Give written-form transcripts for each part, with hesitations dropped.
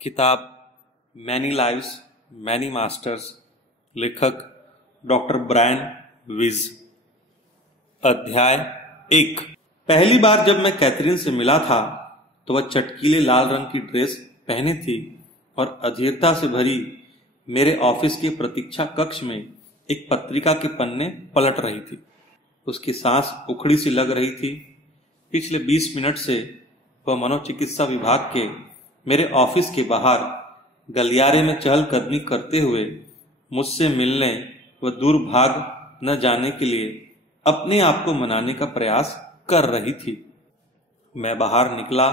किताब many lives many masters, लेखक doctor Brian Vij. अध्याय 1। पहली बार जब मैं कैथरीन से मिला था तो वह चटकीले लाल रंग की ड्रेस पहने थी और अधीरता से भरी मेरे ऑफिस के प्रतीक्षा कक्ष में एक पत्रिका के पन्ने पलट रही थी। उसकी सांस उखड़ी सी लग रही थी। पिछले 20 मिनट से वह मनोचिकित्सा विभाग के मेरे ऑफिस के बाहर गलियारे में चहलकदमी करते हुए मुझसे मिलने व दूर भाग न जाने के लिए अपने आप को मनाने का प्रयास कर रही थी। मैं बाहर निकला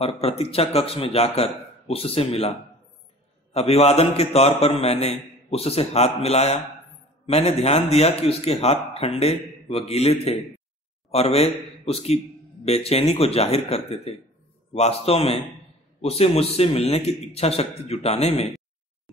और प्रतीक्षा कक्ष में जाकर उससे मिला। अभिवादन के तौर पर मैंने उससे हाथ मिलाया। मैंने ध्यान दिया कि उसके हाथ ठंडे व गीले थे और वे उसकी बेचैनी को जाहिर करते थे। वास्तव में उसे मुझसे मिलने की इच्छा शक्ति जुटाने में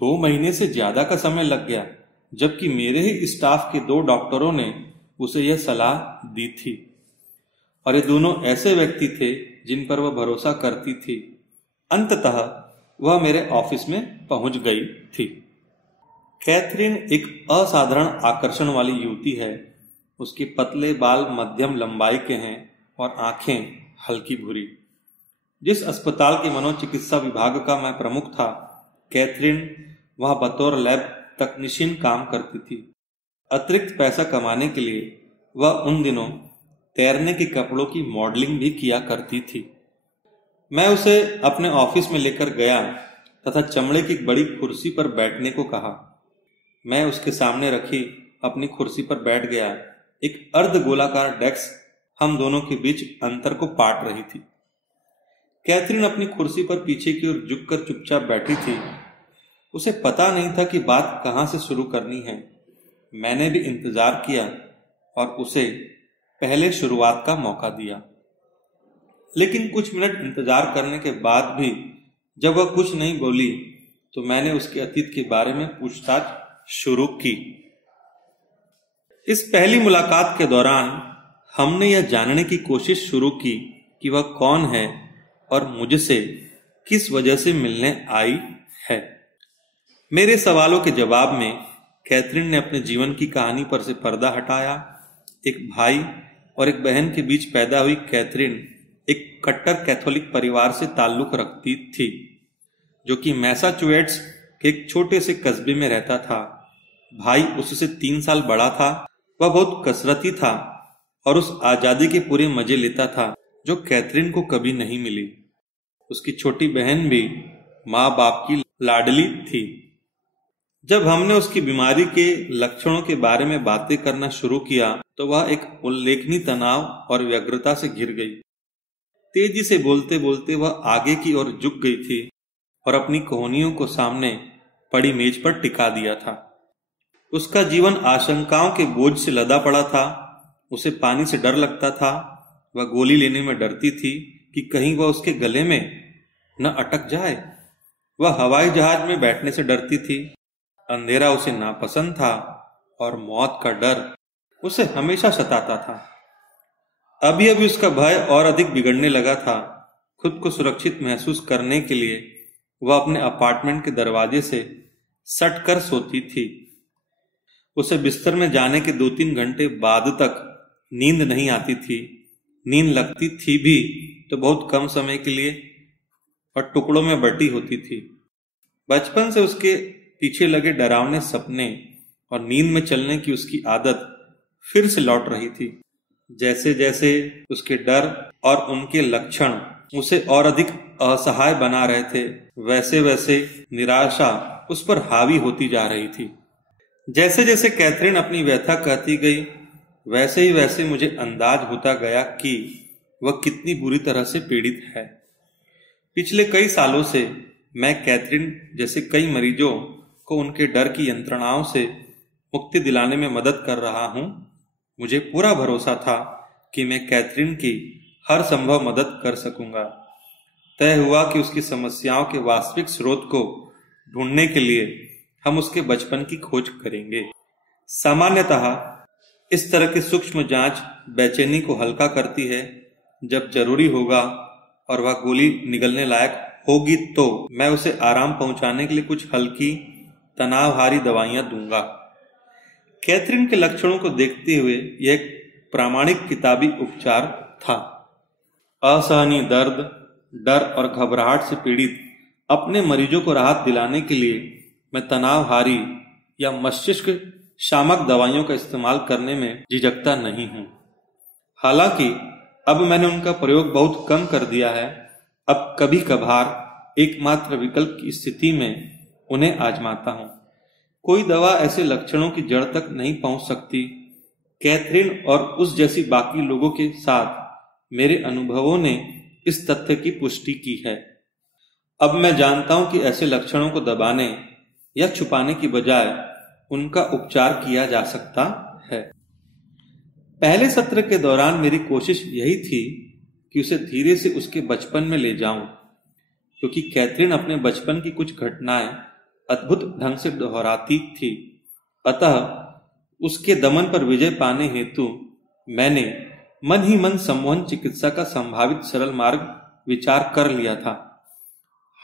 2 महीने से ज्यादा का समय लग गया, जबकि मेरे ही स्टाफ के 2 डॉक्टरों ने उसे यह सलाह दी थी और ये दोनों ऐसे व्यक्ति थे जिन पर वह भरोसा करती थी। अंततः वह मेरे ऑफिस में पहुंच गई थी। कैथरीन एक असाधारण आकर्षण वाली युवती है। उसके पतले बाल मध्यम लंबाई के हैं और आंखें हल्की भूरी। जिस अस्पताल के मनोचिकित्सा विभाग का मैं प्रमुख था, कैथरीन वहां बतौर लैब तकनीशियन काम करती थी। अतिरिक्त पैसा कमाने के लिए वह उन दिनों तैरने के कपड़ों की मॉडलिंग भी किया करती थी। मैं उसे अपने ऑफिस में लेकर गया तथा चमड़े की एक बड़ी कुर्सी पर बैठने को कहा। मैं उसके सामने रखी अपनी कुर्सी पर बैठ गया। एक अर्ध गोलाकार डेस्क हम दोनों के बीच अंतर को पाट रही थी। कैथरीन अपनी कुर्सी पर पीछे की ओर झुककर चुपचाप बैठी थी। उसे पता नहीं था कि बात कहां से शुरू करनी है। मैंने भी इंतजार किया और उसे पहले शुरुआत का मौका दिया, लेकिन कुछ मिनट इंतजार करने के बाद भी जब वह कुछ नहीं बोली तो मैंने उसके अतीत के बारे में पूछताछ शुरू की। इस पहली मुलाकात के दौरान हमने यह जानने की कोशिश शुरू की कि वह कौन है और मुझसे किस वजह से मिलने आई है। मेरे सवालों के जवाब में कैथरीन ने अपने जीवन की कहानी पर से पर्दा हटाया। एक भाई और एक बहन के बीच पैदा हुई कैथरीन एक कट्टर कैथोलिक परिवार से ताल्लुक रखती थी, जो कि मैसाचुसेट्स के एक छोटे से कस्बे में रहता था। भाई उससे 3 साल बड़ा था। वह बहुत कसरती था और उस आजादी के पूरे मजे लेता था जो कैथरीन को कभी नहीं मिली। उसकी छोटी बहन भी माँ बाप की लाडली थी। जब हमने उसकी बीमारी के लक्षणों के बारे में बातें करना शुरू किया तो वह एक उल्लेखनीय तनाव और व्यग्रता से घिर गई। तेजी से बोलते बोलते वह आगे की ओर झुक गई थी और अपनी कहानियों को सामने पड़ी मेज पर टिका दिया था। उसका जीवन आशंकाओं के बोझ से लदा पड़ा था। उसे पानी से डर लगता था। वह गोली लेने में डरती थी कि कहीं वह उसके गले में न अटक जाए। वह हवाई जहाज में बैठने से डरती थी। अंधेरा उसे नापसंद था और मौत का डर उसे हमेशा सताता था। अभी अभी उसका भय और अधिक बिगड़ने लगा था। खुद को सुरक्षित महसूस करने के लिए वह अपने अपार्टमेंट के दरवाजे से सट कर सोती थी। उसे बिस्तर में जाने के 2-3 घंटे बाद तक नींद नहीं आती थी। नींद लगती थी भी तो बहुत कम समय के लिए और टुकड़ों में बटी होती थी। बचपन से उसके पीछे लगे डरावने सपने और नींद में चलने की उसकी आदत फिर से लौट रही थी। जैसे जैसे उसके डर और उनके लक्षण उसे और अधिक असहाय बना रहे थे, वैसे वैसे निराशा उस पर हावी होती जा रही थी। जैसे जैसे कैथरीन अपनी व्यथा कहती गई, वैसे ही वैसे मुझे अंदाज होता गया कि वह कितनी बुरी तरह से पीड़ित है। पिछले कई सालों से मैं कैथरीन जैसे कई मरीजों को उनके डर की यंत्रणाओं से मुक्ति दिलाने में मदद कर रहा हूं। मुझे पूरा भरोसा था कि मैं कैथरीन की हर संभव मदद कर सकूंगा। तय हुआ कि उसकी समस्याओं के वास्तविक स्रोत को ढूंढने के लिए हम उसके बचपन की खोज करेंगे। सामान्यतः इस तरह की सूक्ष्म जांच बेचैनी को हल्का करती है। जब जरूरी होगा और वह गोली निगलने लायक होगी तो मैं उसे आराम पहुंचाने के लिए कुछ हल्की तनावहारी दवाइयां दूंगा। कैथरीन के लक्षणों को देखते हुए यह एक प्रामाणिक किताबी उपचार था। असहनीय दर्द, डर और घबराहट से पीड़ित अपने मरीजों को राहत दिलाने के लिए मैं तनावहारी या मस्तिष्क शामक दवाइयों का इस्तेमाल करने में झिझकता नहीं हूं। हालांकि अब मैंने उनका प्रयोग बहुत कम कर दिया है। अब कभी कभार एकमात्र विकल्प की स्थिति में उन्हें आजमाता हूं। कोई दवा ऐसे लक्षणों की जड़ तक नहीं पहुंच सकती। कैथरीन और उस जैसी बाकी लोगों के साथ मेरे अनुभवों ने इस तथ्य की पुष्टि की है। अब मैं जानता हूं कि ऐसे लक्षणों को दबाने या छुपाने की बजाय उनका उपचार किया जा सकता है। पहले सत्र के दौरान मेरी कोशिश यही थी कि उसे धीरे से उसके बचपन में ले जाऊं, क्योंकि कैथरीन अपने बचपन की कुछ घटनाएं अद्भुत ढंग से दोहराती थी। अतः उसके दमन पर विजय पाने हेतु मैंने मन ही मन सम्मोहन चिकित्सा का संभावित सरल मार्ग विचार कर लिया था।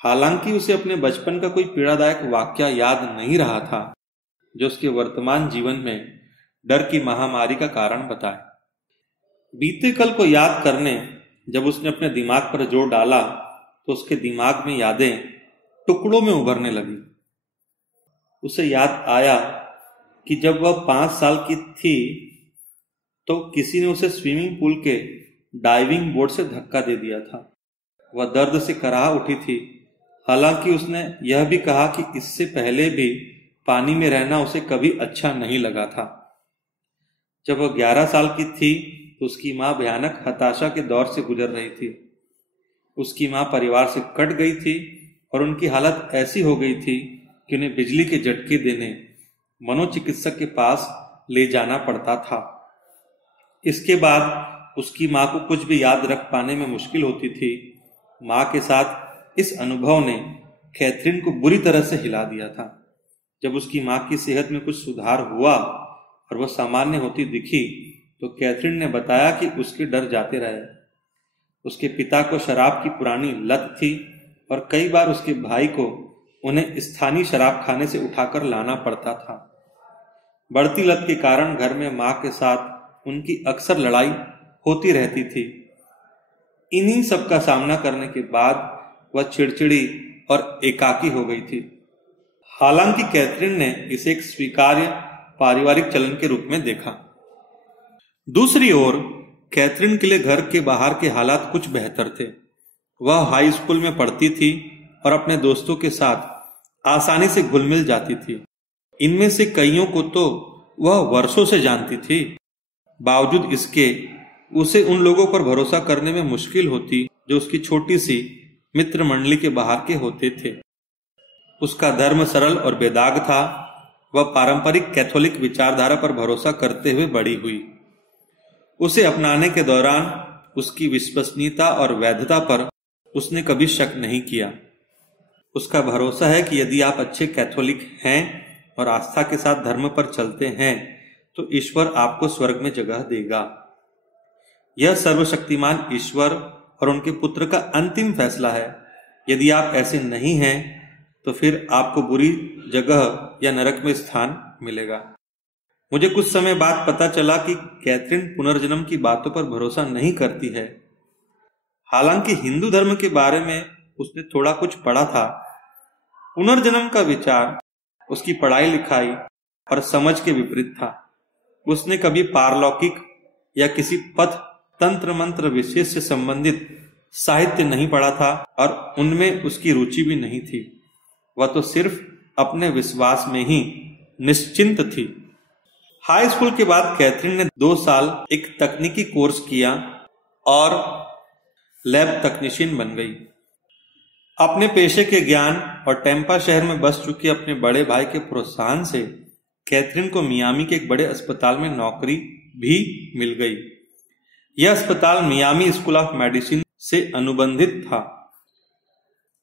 हालांकि उसे अपने बचपन का कोई पीड़ादायक वाकया याद नहीं रहा था जो उसके वर्तमान जीवन में डर की महामारी का कारण बताए। बीते कल को याद करने जब उसने अपने दिमाग पर जोर डाला तो उसके दिमाग में यादें टुकड़ों में उभरने लगी। उसे याद आया कि जब वह 5 साल की थी तो किसी ने उसे स्विमिंग पूल के डाइविंग बोर्ड से धक्का दे दिया था। वह दर्द से कराह उठी थी। हालांकि उसने यह भी कहा कि इससे पहले भी पानी में रहना उसे कभी अच्छा नहीं लगा था। जब वह 11 साल की थी तो उसकी मां भयानक हताशा के दौर से गुजर रही थी। उसकी मां परिवार से कट गई थी और उनकी हालत ऐसी हो गई थी कि उन्हें बिजली के झटके देने मनोचिकित्सक के पास ले जाना पड़ता था। इसके बाद उसकी मां को कुछ भी याद रख पाने में मुश्किल होती थी। मां के साथ इस अनुभव ने कैथरीन को बुरी तरह से हिला दिया था। जब उसकी मां की सेहत में कुछ सुधार हुआ और वह सामान्य होती दिखी तो कैथरीन ने बताया कि उसके डर जाते रहे। उसके पिता को शराब की पुरानी लत थी और कई बार उसके भाई को उन्हें स्थानीय शराब खाने से उठाकर लाना पड़ता था। बढ़ती लत के कारण घर में मां के साथ उनकी अक्सर लड़ाई होती रहती थी। इन्हीं सब का सामना करने के बाद वह चिड़चिड़ी और एकाकी हो गई थी। हालांकि कैथरीन ने इसे एक स्वीकार्य पारिवारिक चलन के रूप में देखा। दूसरी ओर कैथरीन के लिए घर के बाहर के हालात कुछ बेहतर थे। वह हाई स्कूल में पढ़ती थी और अपने दोस्तों के साथ आसानी से घुल मिल जाती थी। इनमें से कईयों को तो वह वर्षों से जानती थी। बावजूद इसके उसे उन लोगों पर भरोसा करने में मुश्किल होती जो उसकी छोटी सी मित्र मंडली के बाहर के होते थे। उसका धर्म सरल और बेदाग था। वह पारंपरिक कैथोलिक विचारधारा पर भरोसा करते हुए बड़ी हुई। उसे अपनाने के दौरान उसकी विश्वसनीयता और वैधता पर उसने कभी शक नहीं किया। उसका भरोसा है कि यदि आप अच्छे कैथोलिक हैं और आस्था के साथ धर्म पर चलते हैं तो ईश्वर आपको स्वर्ग में जगह देगा। यह सर्वशक्तिमान ईश्वर और उनके पुत्र का अंतिम फैसला है। यदि आप ऐसे नहीं हैं तो फिर आपको बुरी जगह या नरक में स्थान मिलेगा। मुझे कुछ समय बाद पता चला कि कैथरीन पुनर्जन्म की बातों पर भरोसा नहीं करती है। हालांकि हिंदू धर्म के बारे में उसने थोड़ा कुछ पढ़ा था। पुनर्जन्म का विचार उसकी पढ़ाई लिखाई और समझ के विपरीत था। उसने कभी पारलौकिक या किसी पथ तंत्र मंत्र विशेष से संबंधित साहित्य नहीं पढ़ा था और उनमें उसकी रुचि भी नहीं थी। वह तो सिर्फ अपने विश्वास में ही निश्चिंत थी। हाई स्कूल के बाद कैथरीन ने 2 साल एक तकनीकी कोर्स किया और लैब तकनीशियन बन गई। अपने पेशे के ज्ञान और टेम्पा शहर में बस चुके अपने बड़े भाई के प्रोत्साहन से कैथरीन को मियामी के एक बड़े अस्पताल में नौकरी भी मिल गई। यह अस्पताल मियामी स्कूल ऑफ मेडिसिन से अनुबंधित था।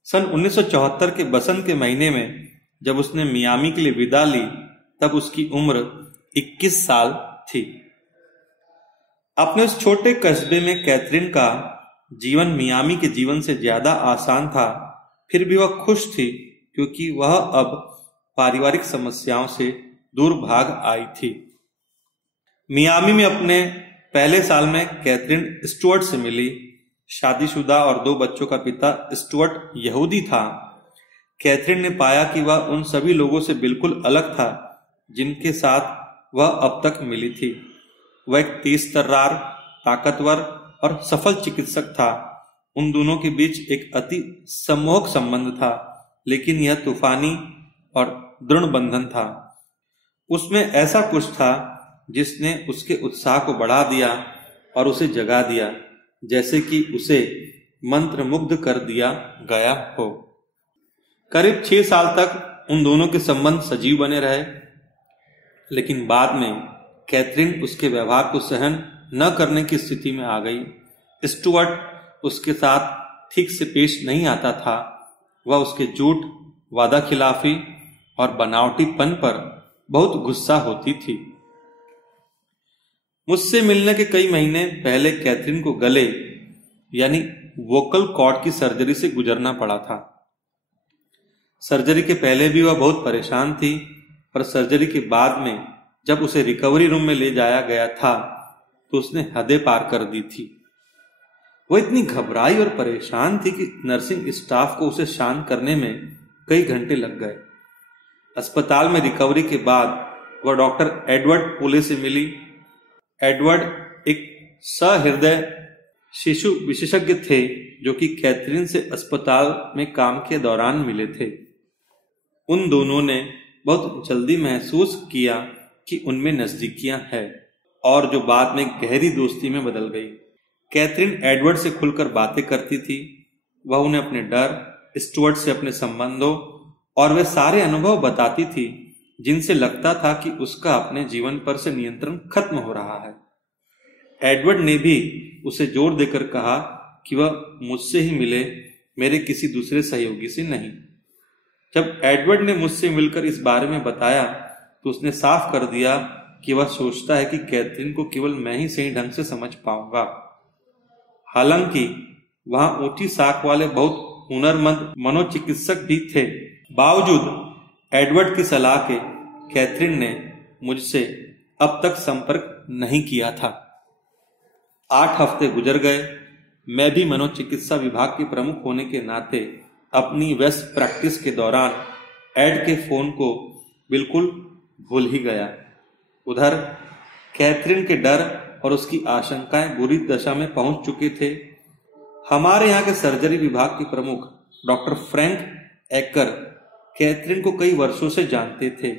सन 1974 के बसंत के महीने में जब उसने मियामी के लिए विदा ली तब उसकी उम्र 21 साल थी। अपने उस छोटे कस्बे में कैथरीन का जीवन मियामी के जीवन से ज्यादा आसान था फिर भी वह खुश थी क्योंकि वह अब पारिवारिक समस्याओं से दूर भाग आई थी। मियामी में अपने पहले साल में कैथरीन स्टुअर्ट से मिली। शादीशुदा और 2 बच्चों का पिता स्टुअर्ट यहूदी था। कैथरीन ने पाया कि वह उन सभी लोगों से बिल्कुल अलग था जिनके साथ वह अब तक मिली थी। वह एक तेज-तर्रार, ताकतवर और सफल चिकित्सक था। उन दोनों के बीच एक अति सम्मोहक संबंध था, लेकिन यह तूफानी और दृढ़ बंधन था। उसमें ऐसा कुछ था जिसने उसके उत्साह को बढ़ा दिया और उसे जगा दिया, जैसे कि उसे मंत्रमुग्ध कर दिया गया हो। करीब 6 साल तक उन दोनों के संबंध सजीव बने रहे, लेकिन बाद में कैथरीन उसके व्यवहार को सहन न करने की स्थिति में आ गई। स्टुअर्ट उसके साथ ठीक से पेश नहीं आता था। वह उसके झूठ, वादा खिलाफी और बनावटीपन पर बहुत गुस्सा होती थी। मुझसे मिलने के कई महीने पहले कैथरीन को गले यानी वोकल कॉर्ड की सर्जरी से गुजरना पड़ा था। सर्जरी के पहले भी वह बहुत परेशान थी, पर सर्जरी के बाद में जब उसे रिकवरी रूम में ले जाया गया था तो उसने हदें पार कर दी थी। वह इतनी घबराई और परेशान थी कि नर्सिंग स्टाफ को उसे शांत करने में कई घंटे लग गए। अस्पताल में रिकवरी के बाद वह डॉक्टर एडवर्ड पोले से मिली। एडवर्ड एक सहृदय शिशु विशेषज्ञ थे जो कि कैथरीन से अस्पताल में काम के दौरान मिले थे। उन दोनों ने बहुत जल्दी महसूस किया कि उनमें नजदीकियां हैं और जो बाद में गहरी दोस्ती में बदल गई। कैथरीन एडवर्ड से खुलकर बातें करती थी। वह उन्हें अपने डर, स्टुअर्ट से अपने संबंधों और वे सारे अनुभव बताती थी जिनसे लगता था कि उसका अपने जीवन पर से नियंत्रण खत्म हो रहा है। एडवर्ड ने भी उसे जोर देकर कहा कि वह मुझसे ही मिले, मेरे किसी दूसरे सहयोगी से नहीं। जब एडवर्ड ने मुझसे मिलकर इस बारे में बताया तो उसने साफ कर दिया कि वह सोचता है कि कैथरीन को केवल मैं ही सही ढंग से समझ पाऊंगा। हालांकि वहां ऊंची साख वाले बहुत हुनरमंद मनोचिकित्सक भी थे। बावजूद एडवर्ड की सलाह के कैथरीन ने मुझसे अब तक संपर्क नहीं किया था। 8 हफ्ते गुजर गए। मैं भी मनोचिकित्सा विभाग के प्रमुख होने के नाते अपनी व्यस्त प्रैक्टिस के दौरान एड के फोन को बिल्कुल भूल ही गया। उधर कैथरीन के डर और उसकी आशंकाएं बुरी दशा में पहुंच चुके थे। हमारे यहाँ के सर्जरी विभाग के प्रमुख डॉक्टर फ्रैंक एकर कैथरीन को कई वर्षों से जानते थे।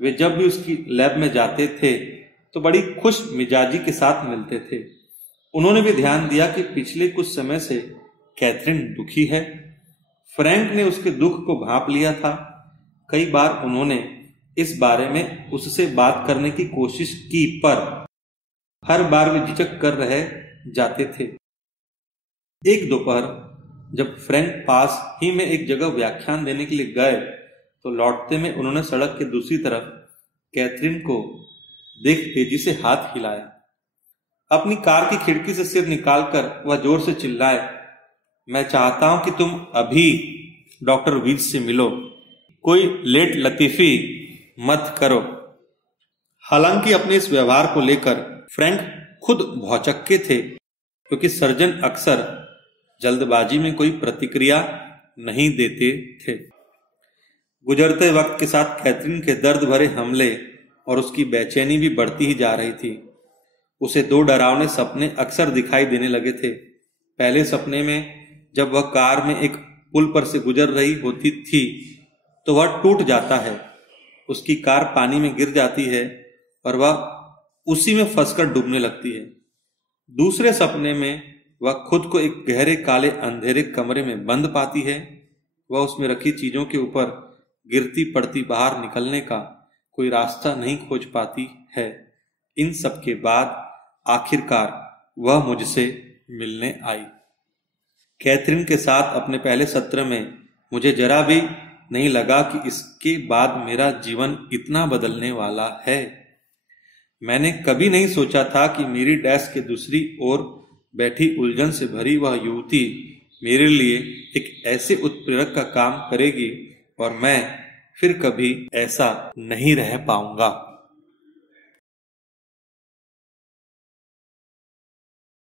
वे जब भी उसकी लैब में जाते थे तो बड़ी खुश मिजाजी के साथ मिलते थे। उन्होंने भी ध्यान दिया कि पिछले कुछ समय से कैथरीन दुखी है। फ्रैंक ने उसके दुख को भांप लिया था। कई बार उन्होंने इस बारे में उससे बात करने की कोशिश की, पर हर बार वे झिझक कर रह जाते थे। एक दोपहर जब फ्रैंक पास ही में एक जगह व्याख्यान देने के लिए गए तो लौटते में उन्होंने सड़क के दूसरी तरफ कैथरीन को देख तेजी से हाथ हिलाया। अपनी कार की खिड़की से सिर निकालकर वह जोर से चिल्लाए, मैं चाहता हूं कि तुम अभी डॉक्टर वीज से मिलो, कोई लेट लतीफी मत करो। हालांकि अपने इस व्यवहार को लेकर फ्रैंक खुद भौचक्के थे, क्योंकि सर्जन अक्सर जल्दबाजी में कोई प्रतिक्रिया नहीं देते थे। गुजरते वक्त के साथ कैथरीन के दर्द भरे हमले और उसकी बेचैनी भी बढ़ती ही जा रही थी। उसे 2 डरावने सपने अक्सर दिखाई देने लगे थे। पहले सपने में जब वह कार में एक पुल पर से गुजर रही होती थी तो वह टूट जाता है, उसकी कार पानी में गिर जाती है और वह उसी में फंसकर डूबने लगती है। दूसरे सपने में वह खुद को एक गहरे काले अंधेरे कमरे में बंद पाती है। वह उसमें रखी चीजों के ऊपर गिरती पड़ती बाहर निकलने का कोई रास्ता नहीं खोज पाती है। इन सब के बाद आखिरकार वह मुझसे मिलने आई। कैथरीन के साथ अपने पहले सत्र में मुझे जरा भी नहीं लगा कि इसके बाद मेरा जीवन इतना बदलने वाला है। मैंने कभी नहीं सोचा था कि मेरी डेस्क के दूसरी ओर बैठी उलझन से भरी वह युवती मेरे लिए एक ऐसे उत्प्रेरक का काम करेगी और मैं फिर कभी ऐसा नहीं रह पाऊंगा।